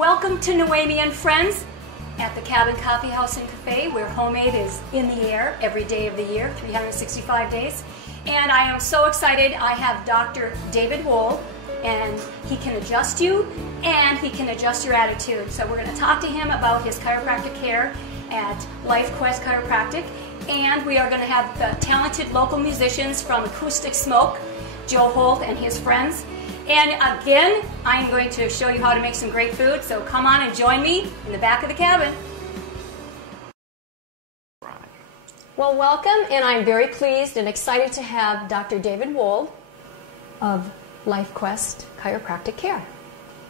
Welcome to Noemi and Friends at the Cabin Coffee House and Cafe, where homemade is in the air every day of the year, 365 days. And I am so excited. I have Dr. David Wohl, and he can adjust you and he can adjust your attitude. So we're going to talk to him about his chiropractic care at LifeQuest Chiropractic. And we are going to have the talented local musicians from Acoustic Smoke, Joe Holt and his friends. And again, I'm going to show you how to make some great food, so come on and join me in the back of the cabin. Well, welcome, and I'm very pleased and excited to have Dr. David Wohl of LifeQuest Chiropractic Care.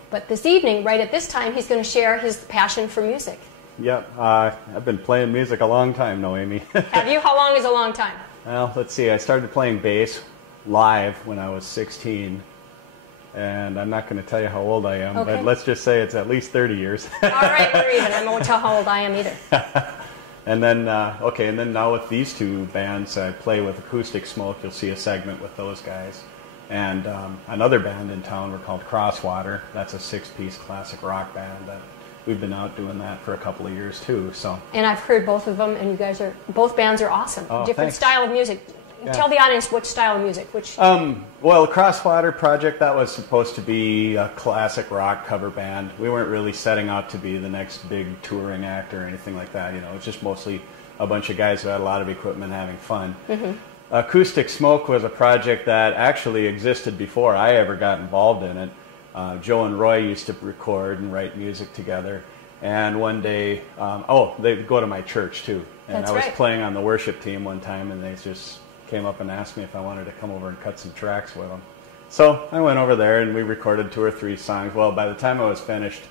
But this evening, right at this time, he's going to share his passion for music. Yep, I've been playing music a long time, Noemi. Have you? How long is a long time? Well, let's see, I started playing bass live when I was 16. And I'm not going to tell you how old I am, okay, but let's just say it's at least 30 years. All right, we're even. I won't tell how old I am either. And then, and then now with these two bands, I play with Acoustic Smoke. You'll see a segment with those guys. And another band in town, we're called Crosswater. That's a 6-piece classic rock band that we've been out doing that for a couple of years too. So. And I've heard both of them, and you guys are, both bands are awesome. Oh, different thanks. Style of music. Yeah. Tell the audience which style of music. Which. Well, Crosswater Project, that was supposed to be a classic rock cover band. We weren't really setting out to be the next big touring act or anything like that. You know, it's just mostly a bunch of guys who had a lot of equipment having fun. Mm-hmm. Acoustic Smoke was a project that actually existed before I ever got involved in it. Joe and Roy used to record and write music together. And one day, they'd go to my church too. And That's I was right. playing on the worship team one time, and they just came up and asked me if I wanted to come over and cut some tracks with them. So I went over there and we recorded 2 or 3 songs. Well, by the time I was finished,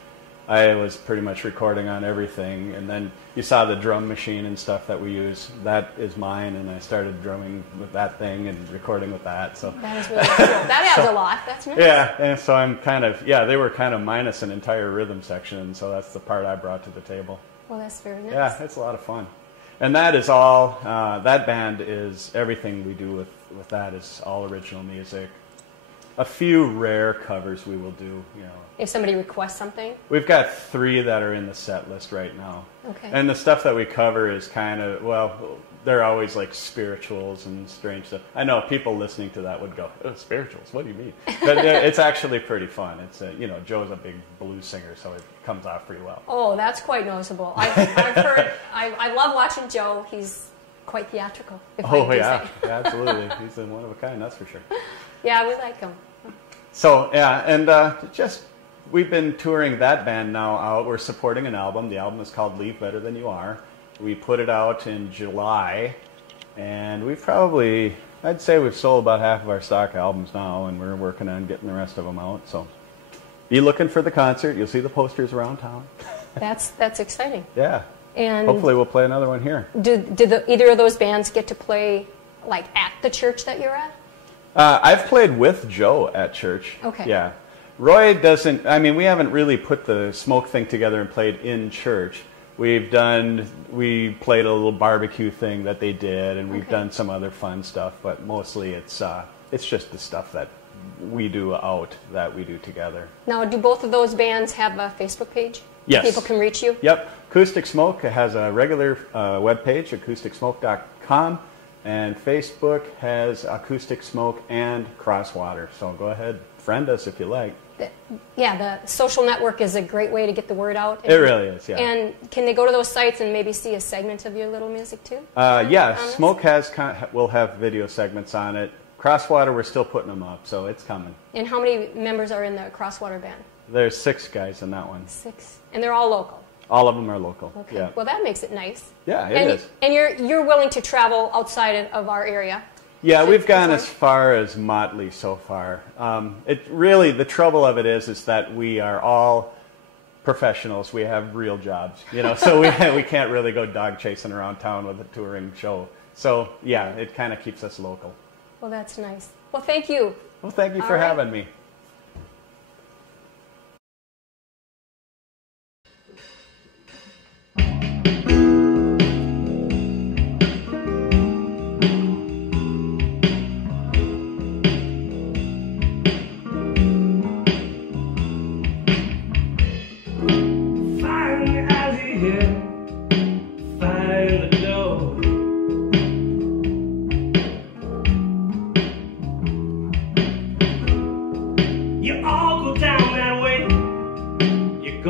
I was pretty much recording on everything. And then you saw the drum machine and stuff that we use. That is mine, and I started drumming with that thing and recording with that. So that is really cool. That adds a lot. That's nice. Yeah, and so I'm kind of, they were kind of minus an entire rhythm section, and so that's the part I brought to the table. Well, that's very nice. Yeah, it's a lot of fun. And that is all, that band is, everything we do with that is all original music. A few rare covers we will do, you know. If somebody requests something? We've got 3 that are in the set list right now. Okay. And the stuff that we cover is kind of, well, they're always like spirituals and strange stuff. I know people listening to that would go, oh, spirituals, what do you mean? But it's actually pretty fun. It's, Joe's a big blues singer, so it comes off pretty well. Oh, that's quite noticeable. I've heard, I love watching Joe. He's quite theatrical. Oh, yeah, absolutely. He's one of a kind, that's for sure. Yeah, we like him. So, yeah, and we've been touring that band now out. We're supporting an album. The album is called Leave Better Than You Are. We put it out in July, and I'd say we've sold about half of our stock albums now, and we're working on getting the rest of them out. So be looking for the concert. You'll see the posters around town. That's exciting. Yeah. And hopefully we'll play another one here. Did either of those bands get to play like at the church that you're at? I've played with Joe at church. Okay. Yeah. Roy doesn't, we haven't really put the smoke thing together and played in church. We played a little barbecue thing that they did, and we've done some other fun stuff, but mostly it's just the stuff that we do out that we do together. Now, do both of those bands have a Facebook page? Yes. People can reach you? Yep. Acoustic Smoke has a regular webpage, acousticsmoke.com, and Facebook has Acoustic Smoke and Crosswater. So go ahead, friend us if you like. Yeah, the social network is a great way to get the word out. It really is, yeah. And can they go to those sites and maybe see a segment of your little music too? Yeah, Smoke will have video segments on it. Crosswater, we're still putting them up, so it's coming. And how many members are in the Crosswater band? There's 6 guys in that one. 6, and they're all local. All of them are local. Okay. Yeah. Well, that makes it nice. Yeah, it is. And you're willing to travel outside of our area. Yeah, we've gone as far as Motley so far. The trouble of it is that we are all professionals. We have real jobs, so we can't really go dog chasing around town with a touring show. So yeah, it kind of keeps us local. Well, that's nice. Well, thank you. Well, thank you for having me.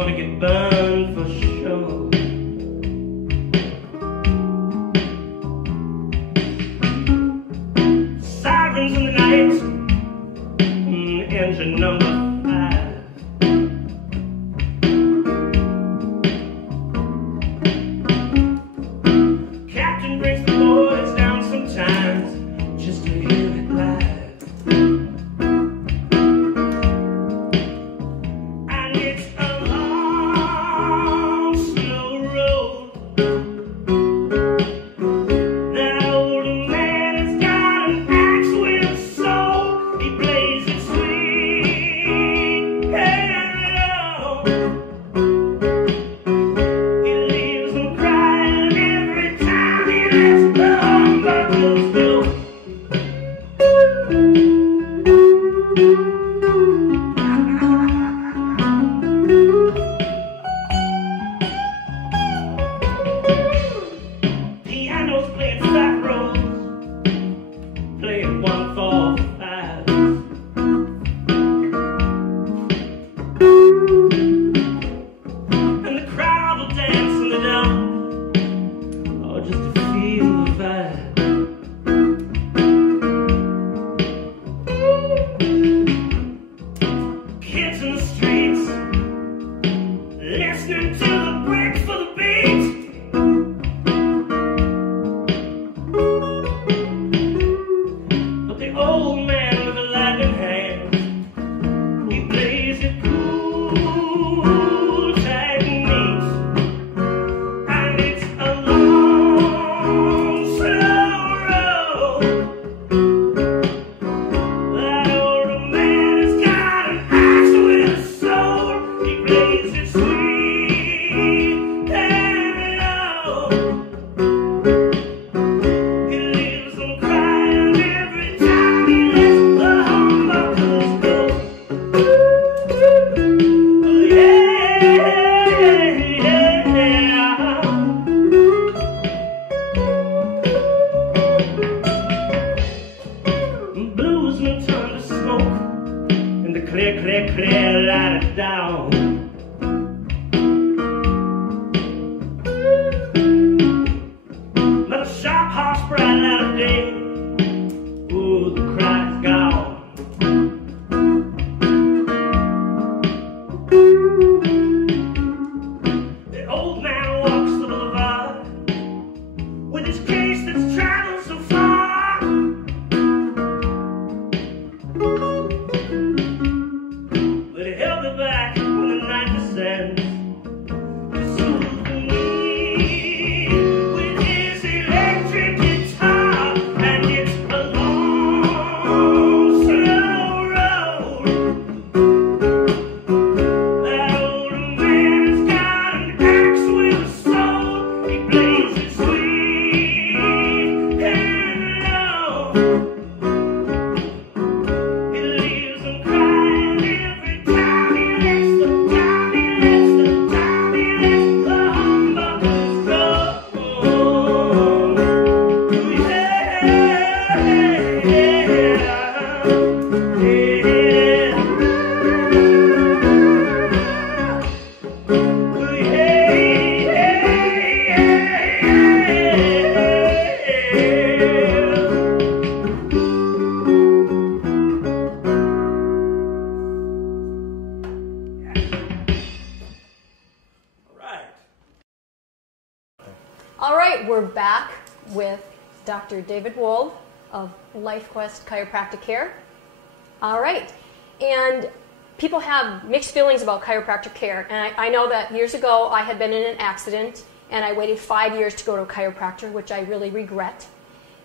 gonna get burned for sure. Sirens in the night, engine number 5. Captain brings the boys down sometimes just to hear it live. And it's a long, slow road. That old man has got an axe with a soul. He plays it sweet and low. He leaves them crying every time he lets the humbuckers go. Pianos playing fat rolls, playing 1-4-5. And the crowd will dance in the dark, oh, just to feel the vibe. Kids in the streets, listening to the bricks for the beat. But the old man with a light in hand, he plays it cool, tight and neat. And it's a long, slow road. That old man has got an axe with a soul. He plays it sweet and low. He leaves them crying every time he lets the humbuckers go. Bluesmen turn to smoke, and the clear, clear, clear light it down. But a sharp horse bright light of day, ooh, the cry's gone. The old man walks the boulevard with his case that's traveled so far. But he held it back when the night descends to soothe the need with his electric guitar. And it's a long, slow road. That old man has got an axe with a soul. He plays it sweet and low. He leaves them crying every time he lets the humbuckers go. All right, we're back with Dr. David Wold of LifeQuest Chiropractic Care. All right, and people have mixed feelings about chiropractic care, and I know that years ago I had been in an accident and I waited 5 years to go to a chiropractor, which I really regret.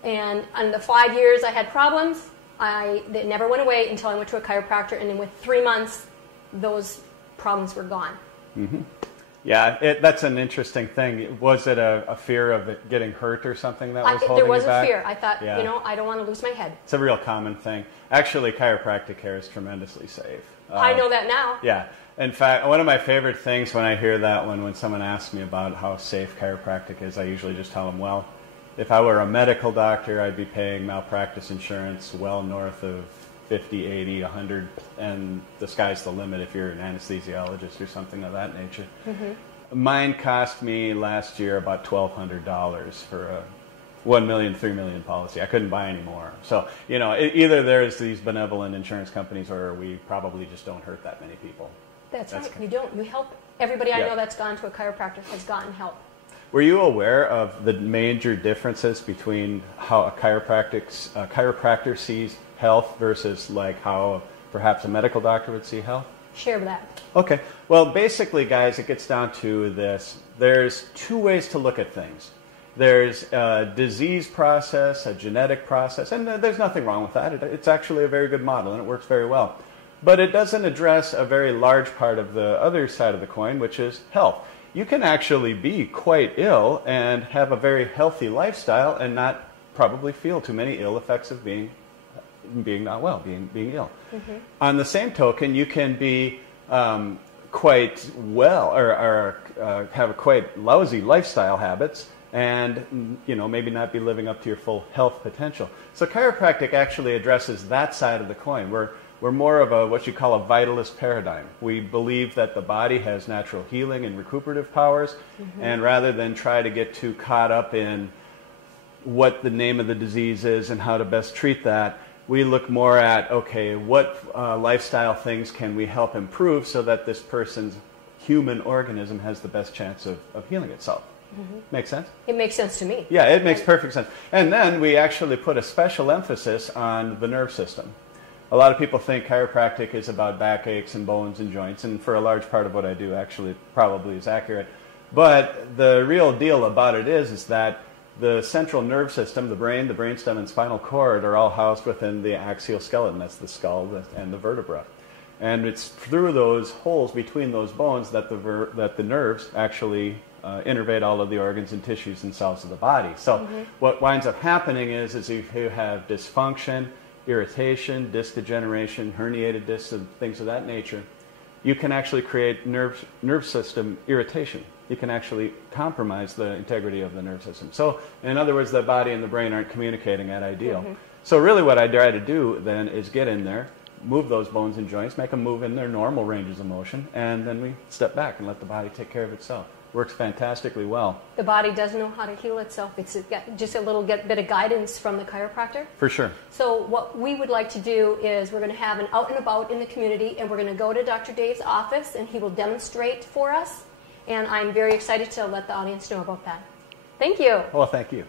And in the 5 years I had problems, they never went away until I went to a chiropractor, and then with 3 months, those problems were gone. Mm-hmm. Yeah, that's an interesting thing. Was it a fear of it getting hurt or something that was holding There was you back? a fear. I thought, Yeah. I don't want to lose my head. It's a real common thing. Actually, chiropractic care is tremendously safe. I know that now. Yeah. In fact, one of my favorite things when I hear that, when someone asks me about how safe chiropractic is, I usually just tell them, well, if I were a medical doctor, I'd be paying malpractice insurance well north of 50, 80, 100, and the sky's the limit if you're an anesthesiologist or something of that nature. Mine cost me last year about $1,200 for a 1 million, 3 million policy. I couldn't buy any more. So, you know, either there's these benevolent insurance companies or we probably just don't hurt that many people. That's right. You don't. You help everybody I Yeah. know that's gone to a chiropractor has gotten help. Were you aware of the major differences between how a chiropractor sees health versus like how perhaps a medical doctor would see health? Share that. Okay. Well, basically, guys, it gets down to this. There's two ways to look at things. There's a disease process, a genetic process, and there's nothing wrong with that. It's actually a very good model, and it works very well. But it doesn't address a very large part of the other side of the coin, which is health. You can actually be quite ill and have a very healthy lifestyle and not probably feel too many ill effects of being not well, being ill. On the same token, you can be quite well or have a quite lousy lifestyle habits and, you know, maybe not be living up to your full health potential. So chiropractic actually addresses that side of the coin. We're more of a what you call a vitalist paradigm. We believe that the body has natural healing and recuperative powers, and rather than try to get too caught up in what the name of the disease is and how to best treat that, we look more at, okay, what lifestyle things can we help improve so that this person's human organism has the best chance of healing itself. Make sense? It makes sense to me. Yeah, it makes perfect sense. And then we actually put a special emphasis on the nerve system. A lot of people think chiropractic is about backaches and bones and joints, and for a large part of what I do actually probably is accurate. But the real deal about it is that the central nerve system, the brain, the brainstem, and spinal cord are all housed within the axial skeleton. That's the skull and the vertebra. And it's through those holes between those bones that the nerves actually innervate all of the organs and tissues and cells of the body. So what winds up happening is if you have dysfunction, irritation, disc degeneration, herniated discs, and things of that nature, you can actually create nerve system irritation. You can actually compromise the integrity of the nerve system. So, in other words, the body and the brain aren't communicating at ideal. So really what I try to do then is get in there, move those bones and joints, make them move in their normal ranges of motion, and then we step back and let the body take care of itself. Works fantastically well. The body does know how to heal itself. It's just a little bit of guidance from the chiropractor. For sure. So what we would like to do is we're going to have an out and about in the community, and we're going to go to Dr. Dave's office, and he will demonstrate for us. And I'm very excited to let the audience know about that. Thank you. Well, thank you.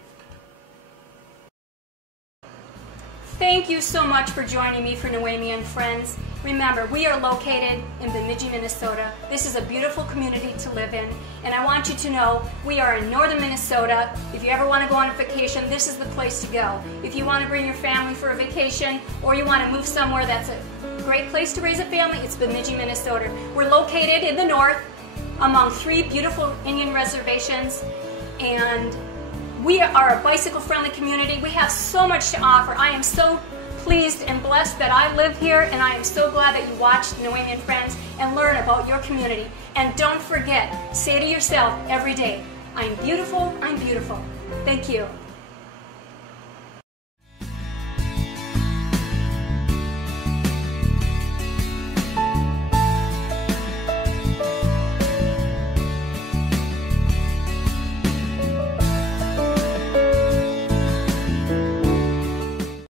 Thank you so much for joining me for Noemi and Friends. Remember, we are located in Bemidji, Minnesota. This is a beautiful community to live in, and I want you to know we are in northern Minnesota. If you ever want to go on a vacation, this is the place to go. If you want to bring your family for a vacation, or you want to move somewhere that's a great place to raise a family, it's Bemidji, Minnesota. We're located in the north among 3 beautiful Indian reservations, and we are a bicycle-friendly community. We have so much to offer. I am so pleased and blessed that I live here, and I am so glad that you watched Noemi and Friends and learn about your community. And don't forget, say to yourself every day, I'm beautiful, I'm beautiful. Thank you.